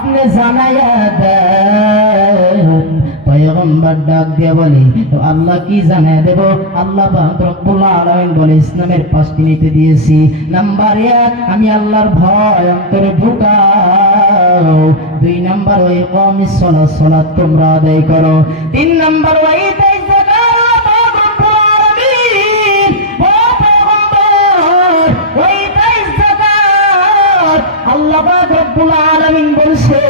আপনি জানাইয়া দেন। পয়গম্বর ডাক দিয়ে বলে, আল্লাহ কি জানাইয়া দেব? আল্লাহ পাক রব্বুল আলামিন বলে, ইসলামের 5টি নীতি দিয়েছি। নাম্বার 1, আমি আল্লাহর ভয় অন্তরে ঢুকাও। 2 নাম্বার, ওই ইকামিস সালাত, সালাত তোমরা আদায় করো। 3 নাম্বার, ওই আল্লাহ পাক রব্বুল আলামিন বলছে,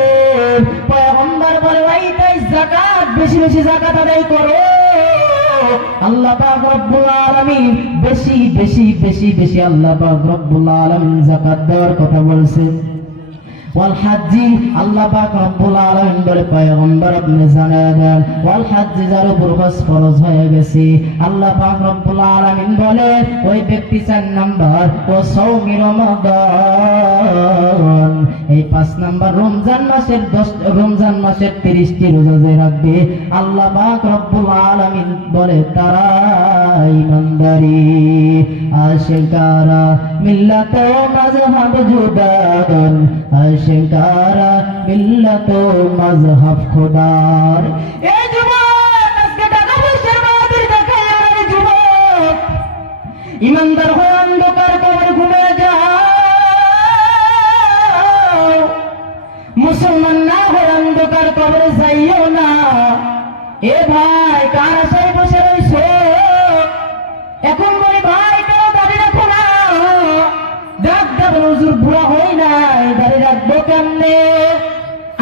পয়গম্বর বলে ওইটাই যাকাত, বেশি বেশি যাকাত আদায় করো। আল্লাহ পাক রব্বুল আলামিন বেশি বেশি বেশি বেশি আল্লাহ পাক রব্বুল আলামিন যাকাত দেওয়ার কথা বলছে। ওয়াল হাজ্জি, আল্লাহ পাক রব্বুল আলামিন বলে, পয়গম্বর আপনি জানায়া দেন, ওয়াল হাজ্জি যার উপর হজ ফরজ হয়ে গেছে। আল্লাহ পাক রব্বুল আলামিন বলে, ওই ব্যক্তি 4 নাম্বার, ও সাওমি রমাদান, এই 5 নাম্বার রমজান মাসের 30টি রোজা যে রাখবে, আল্লাহ পাক রব্বুল আলামিন বলে তারা ঈমানদারি। আশিকারা মিল্লাত মাযহাব জুদান, আশিকারা মিল্লাত মাযহাব খোদার। এই যুবক, আজকে টাকা পয়সার বাহাদুরি দেখায় আমাদের যুবক, ঈমানদার হয়ে অন্ধকার কবরে ঘুরে যাও। মুসলমান না হয়ে অন্ধকার কবরে যাইও না। এ ভাই, কার আশায় বসে রইছো? এখন বলি ভাই, কেউ দাড়ি রাখো না। ডাক দেব, হুজুর বুড়া হই নাই, দাড়ি রাখবো কেমনে?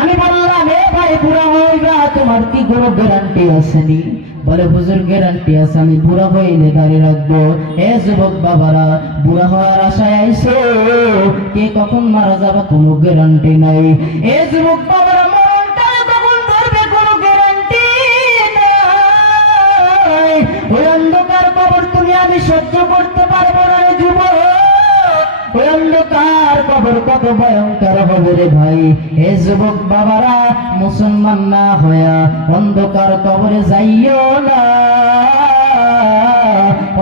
আমি বললাম, এ ভাই বুড়া হইবা, তোমার কি কোনো গ্যারান্টি আসেনি? বলে, হুজুর গ্যারান্টি আছে, আমি বুড়া হইলে দাড়ি রাখবো। এ যুবক বাবারা, বুড়া হওয়ার আশায় আইছো, কে কখন মারা যাবে কোনো গ্যারান্টি নাই। এ যুবক বাবারা, মরণটা কখন ধরবে কোনো গ্যারান্টি নাই। ওই অন্ধকার কবর তুমি আমি সহ্য করতে পারবো না রে যুবক। ওই অন্ধকার কবর কত ভয়ঙ্কর হবে রে ভাই। হে যুবক বাবারা, মুসলমান না হইয়া অন্ধকার কবরে যাইও না।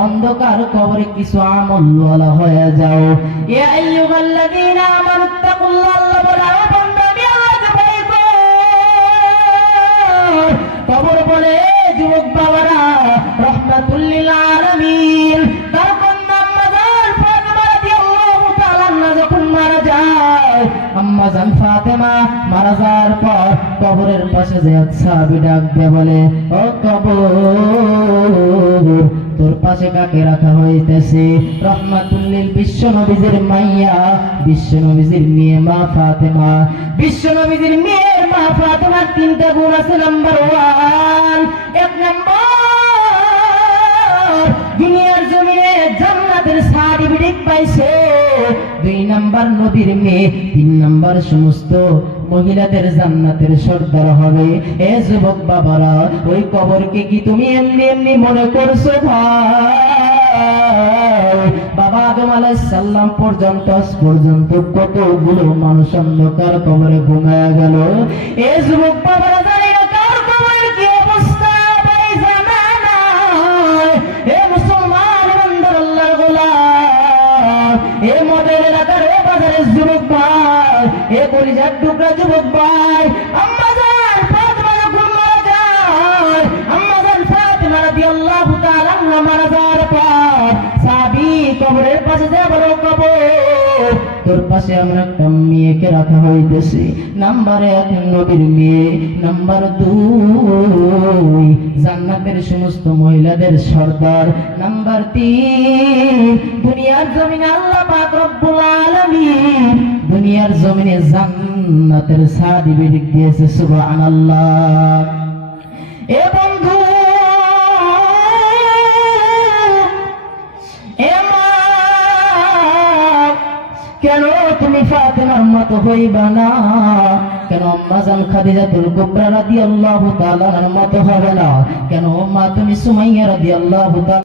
অন্ধকার কবরে কিছু আমলওয়ালা হয়ে যাও। ইয়া আইয়ুহাল্লাযীনা আমানুত্তাকুল্লাহ, আল্লাহ বলে, ও বান্দা আমি আল্লাহকে ভয় করো। কবর বলে, যুবক বাবারা, রাহমাতুল লিল আলামিন, তার কন্যা আম্মা জান ফাতেমা রাদিয়াল্লাহু তাআলা আনহা যখন মারা যায়, আম্মা জান ফাতেমা মারা যাওয়ার পর কবরের পাশে যে এক সাহাবী ডাক দিয়ে বলে, ও কবর, তোর পাশে কাকে রাখা হইতেছে? রাহমাতুল লিল বিশ্ব নবীজির মাইয়া, বিশ্ব নবীজির মেয়ে মা ফাতেমা। বিশ্ব নবীজির মেয়ের মা ফাতেমার 3টা গুণ আছে। নাম্বার 1, 1 নাম্বার, দুনিয়ার জমিনে জান্নাতের সার্টিফিকেট পাইছে। 2 নাম্বার, নবীর মেয়ে। 3 নাম্বার, সমস্ত মহিলাদের জান্নাতের সর্দার হবে। এ যুবক বাবারা, ওই কবরকে কি তুমি এমনি এমনি মনে করছো ভাই? বাবা আদম আলাইহিস সালাম পর্যন্ত কতগুলো মানুষ অন্ধকার কবরে ঘুমায়া গেল। এ যুবক বাবারা, জানি না কার কবরের কি অবস্থা ভাই, জানা নাই। এ মুসলমান বান্দা, আল্লাহর গোলাম, এ মদের এলাকার, এ বাজারের যুবক ভাই, এ কলিজার টুকরা যুবক ভাই, আম্মা জান ফাতেমা যখন মারা যায়, আম্মা জান ফাতেমা রাদিয়াল্লাহু তাআলা আনহা মারা যাওয়ার পর সাহাবী কবরের পাশে যা বলো, কবর, তোর পাশে আমার একটা মেয়েকে রাখা হইতেছে। নাম্বার 1, নবীর মেয়ে। নাম্বার 2, জান্নাতের সমস্ত মহিলাদের সর্দার। নাম্বার 3, দুনিয়ার জমিনে আল্লাহ পাক রব্বুল আলামিন দুনিয়ার জমিনে জান্নাতের সার্টিফিকেট দিয়েছে। সুবহানাল্লাহ। এ বন্ধু, কেন তুমি ফাতেমার মতো হইবা না? কেন আম্মা জান খাদিজাতুল কুবরা রাদিয়াল্লাহু তাআলার মতো হবে না? কেন মা তুমি সুমাইয়া রাদিয়াল্লাহু তাআলা